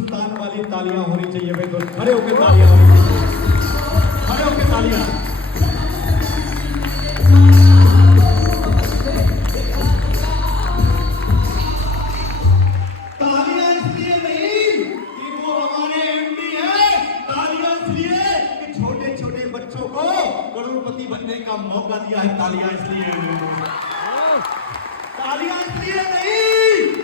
हिंदुस्तान वाली तालियां होनी चाहिए भाई दोस्त, खड़े होकर तालियां होनी चाहिए, खड़े होकर तालियां। तालियां इसलिए नहीं कि वो हमारे एमडी है, तालियां इसलिए कि छोटे छोटे बच्चों को करोड़पति बनने का मौका दिया है। तालियां इसलिए, तालियां इसलिए नहीं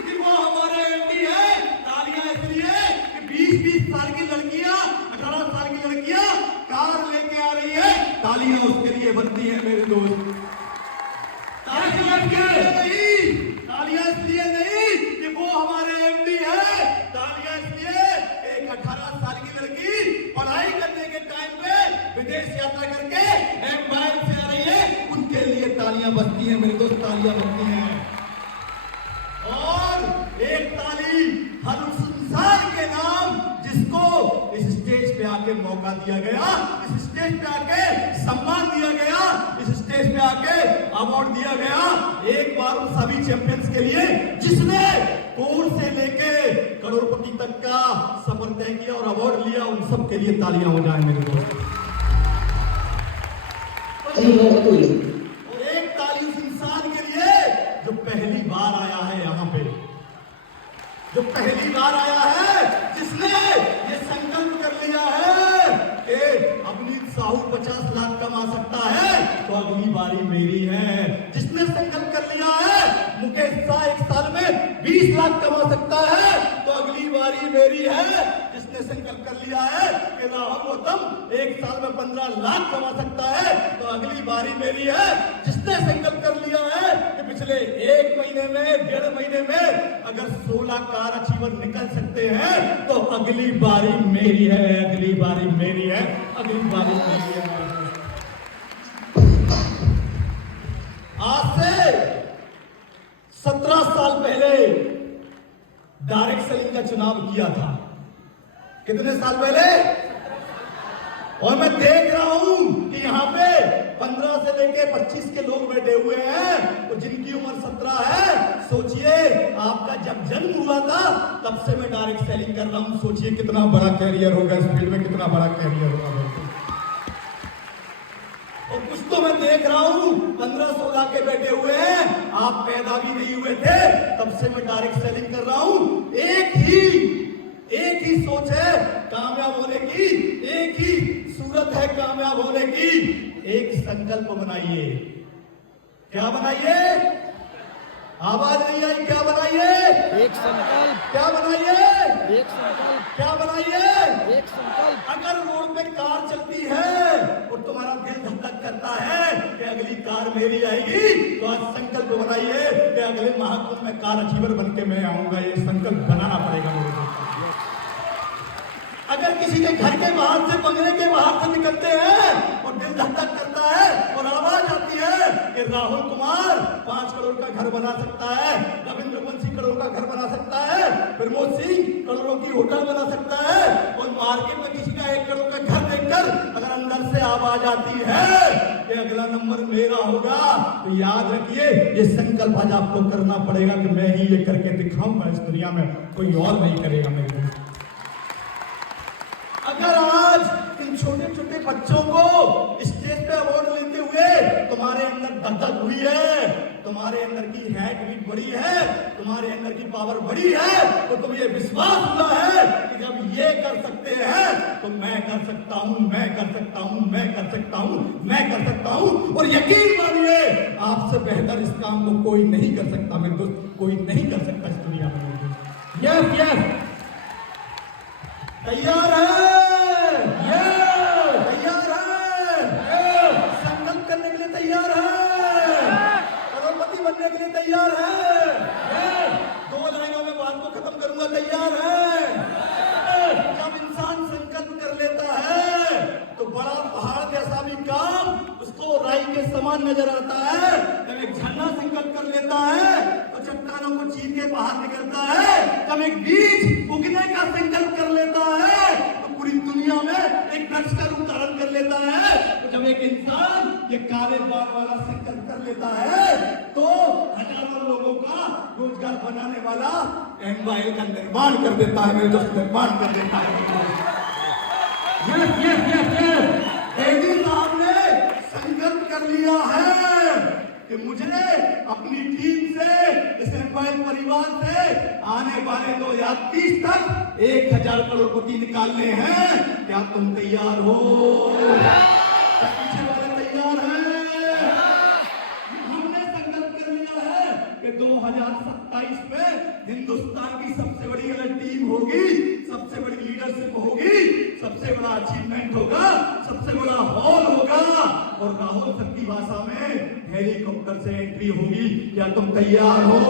कि वो हमारे एमडी है, तालियां इसलिए कि 20-20 साल की लड़कियां, 18 साल की लड़कियां कार लेके आ रही है, तालियां उसके लिए बनती है मेरे दोस्त। तालियां इसलिए नहीं कि वो हमारे एमडी है, तालियां इसलिए एक 18 साल की लड़की पढ़ाई करने के टाइम पे विदेश यात्रा करके एम्पायर से आ रही है, उनके लिए तालियां बजती हैं मेरे दोस्त, तालियां बजती हैं। और एक ताली हर उस इंसान के नाम जिसको इस स्टेज पे आके मौका दिया गया, इस स्टेज पे आके सम्मान दिया गया, इस स्टेज पे आके अवार्ड दिया गया। एक बार उन सभी चैंपियंस के लिए जिसने कोर से लेके करोड़पति तक का सफर तय किया और अवार्ड लिया, उन सब के लिए तालियां हो जाए मेरे दोस्त। और एक ताली उस इंसान के लिए जो पहली बार आया है यहाँ पे, जो पहली बार आया है, जिसने ये संकल्प कर लिया है कि अवनीत साहू 50 लाख कमा सकता है तो अगली बारी मेरी है, जिसने संकल्प कर लिया है मुकेश शाह एक साल में 20 लाख कमा सकता है तो अगली बारी मेरी है, जिसने संकल्प कर लिया है कि राहुल गौतम एक साल में 15 लाख कमा सकता है तो अगली बारी मेरी है, जिसने संकल्प कर लिया है कि पिछले 1 महीने में, 1.5 महीने में अगर 16 कार अचीवर निकल सकते हैं तो अगली बारी मेरी है, अगली बारी मेरी है, अगली बारी मेरी है। आज से 17 साल पहले डायरेक्ट सेलिंग का चुनाव किया था। कितने साल पहले? और मैं देख रहा हूं कि यहाँ पे 15 से लेके 25 के लोग बैठे हुए हैं, तो जिनकी उम्र 17 है। सोचिए आपका जब जन्म हुआ था तब से मैं डायरेक्ट सेलिंग कर रहा हूं, सोचिए कितना बड़ा कैरियर होगा इस फील्ड में, कितना बड़ा कैरियर होगा। और कुछ तो मैं देख रहा हूं 15-16 के बैठे हुए हैं, आप पैदा भी नहीं हुए थे तब से मैं डायरेक्ट सेलिंग कर रहा हूं। एक ही सोच है कामयाब होने की, एक ही सूरत है कामयाब होने की। एक संकल्प बनाइए। क्या बनाइए? आवाज नहीं आई, क्या बनाइए? एक संकल्प। क्या बनाइए? एक संकल्प। क्या बनाइए? एक संकल्प। अगर रोड पे कार चलती है और तुम्हारा दिल धड़क करता है कि अगली कार मेरी आएगी, तो आज संकल्प बनाइए कि अगले महाकुंभ में कार अचीवर बन के मैं आऊंगा। ये संकल्प बनाना पड़ेगा मेरे को। अगर किसी के घर के बाहर से, बंगले के बाहर से निकलते हैं और दिल धड़क करता है और आवाज आती है कि राहुल कुमार 5 करोड़ का घर बना सकता है, रविंद्र वंशी करोड़ का घर बना सकता है, प्रमोद सिंह करोड़ों की होटल बना सकता है, और मार्केट में किसी का 1 करोड़ का घर देखकर अगर अंदर से आवाज आती है कि अगला नंबर मेरा होगा, तो याद रखिए ये संकल्प आज आपको करना पड़ेगा कि मैं ही ये करके दिखाऊंगा इस दुनिया में, कोई और नहीं करेगा मेरे लिए। अगर आज इन छोटे छोटे बच्चों को स्टेज पे अवार्ड लेते हुए तुम्हारे अंदर दगदग हुई है, तुम्हारे अंदर की हार्ट बीट बढ़ी है, तुम्हारे अंदर की पावर बढ़ी है, तो तुम्हें ये विश्वास हुआ है कि जब ये कर सकते हैं तो मैं कर सकता हूं, मैं कर सकता हूं, मैं कर सकता हूं, मैं कर सकता हूं। और यकीन मानिए आपसे बेहतर इस काम को कोई नहीं कर सकता मेरे दोस्त, कोई नहीं कर सकता इस दुनिया में। यस यस, तैयार है? तैयार है? संकल्प करने के लिए तैयार है? करोड़पति बनने के लिए तैयार है? 2 लाइनों में बात को खत्म करूंगा, तैयार है? जब इंसान संकल्प कर लेता है तो बड़ा पहाड़ जैसा भी काम उसको राई के समान नजर आता है। जब एक झरना संकल्प कर लेता है तो चट्टानों को चीर के बाहर निकलता है। जब एक बीज उगने का संकल्प कर लेता है तो पूरी दुनिया में एक वृक्ष का रूप धारण कर लेता है। तो जब एक इंसान ये काले बाल वाला संकल्प कर लेता है तो हजारों लोगों लोगों का रोजगार बनाने वाला एमवाई का निर्माण कर देता है मेरे दोस्त, निर्माण कर देता है। एडी साहब ने संकल्प कर लिया है कि मुझे अपनी टीम से, इस एमवाई परिवार से आने वाले 2030 तक 1000 करोड़ रुपए निकालने हैं। क्या तुम तैयार हो? क्या पीछे वाले तैयार हैं? हमने संकल्प कर लिया है कि 2027 में हिंदुस्तान की सबसे बड़ी अगर टीम होगी, सबसे बड़ी लीडरशिप होगी, सबसे बड़ा अचीवमेंट होगा, सबसे बड़ा हॉल होगा और राहुल शक्ति भाषा में हेलीकॉप्टर से एंट्री होगी। क्या तुम तैयार हो?